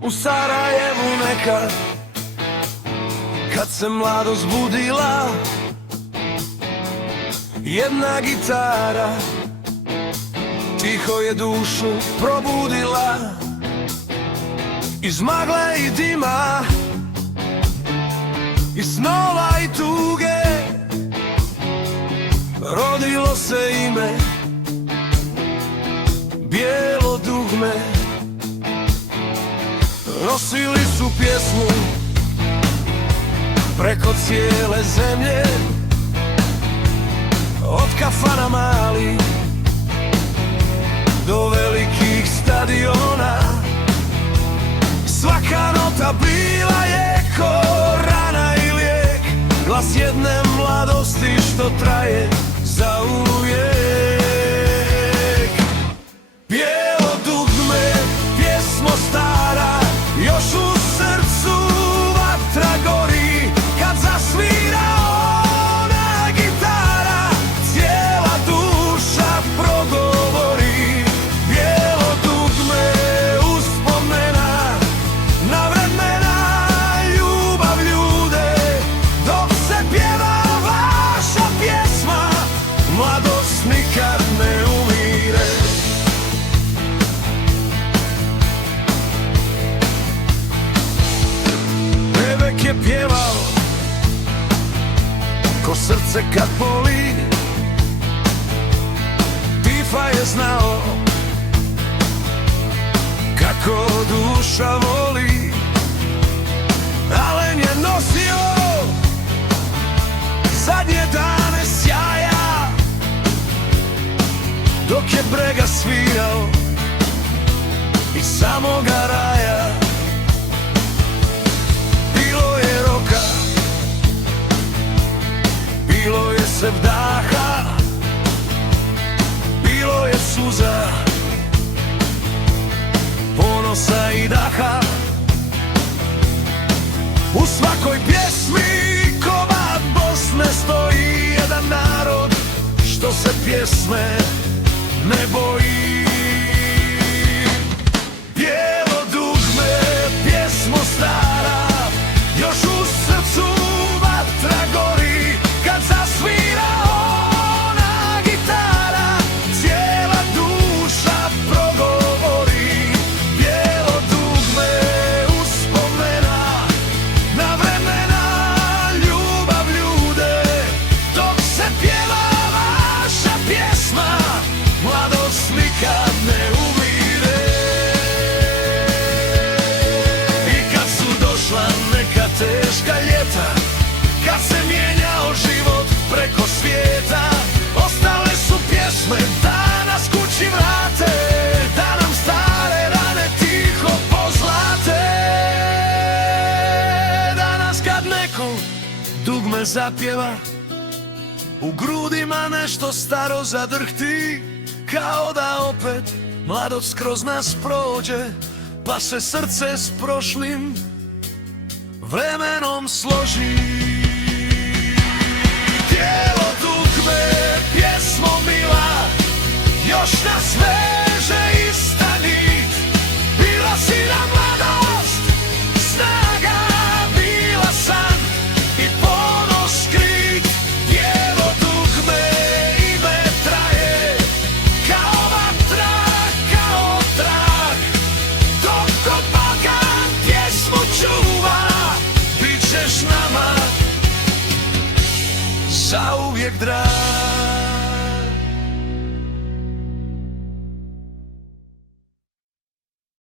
u Sarajevu nekad, kad se mladost budila, jedna gitara tiho je dušu probudila. Iz magle i dima, iz snova i tuge, rodilo se ime, bijelo dugme. Nosili su pjesmu preko cijele zemlje, od kafana malih do velikih stadiona. Svaka nota bila je ko rana i lijek, glas jedne mladosti što traje zauvijek. Bijelo dugme, pjesmo stara, još u srcu vatra gori, kad zasvira ona gitara, cijela duša progovori. Bijelo dugme, uspomena na vremena, ljubav ljude, dok se pjeva vaša pjesma, mladost nikad ne umire. Bebek je pjevao ko srce kad boli, Tifa je znao kako duša voli. Alen je nosio zadnje dane sjaja, dok je Brega svirao iz samoga raja. Bilo je roka, bilo je sevdaha, bilo je suza, ponosa i daha. U svakoj pjesmi komad Bosne stoji jedan narod što se pjesme ne boji. Bijelo dugme, pjesmo stara, još u srcu vatra gori, kad zasvira ona gitara, cijela duša progovori. Bijelo dugme, uspomena na vremena, ljubav ljude, dok se pjeva vaša pjesma, mladost nikad ne umire. I kad su došla neka teška ljeta, kad se mijenjao život preko svijeta, ostale su pjesme da nas kući vrate, da nam stare rane tiho pozlate. Danas kad neko dugme zapjeva, u grudima nešto staro zadrhti, kao da opet mladost kroz nas prođe, pa se srce s prošlim vremenom složi. Bijelo dugme, pjesmo mila, još nas veže ista nit. Bila si nam mladost, snaga, bila san i ponos skrit. Bijelo dugme, ime traje, kao vatra, kao trak, dok god Balkan pjesmu čuva, bit ćeš nama zauvijek drag.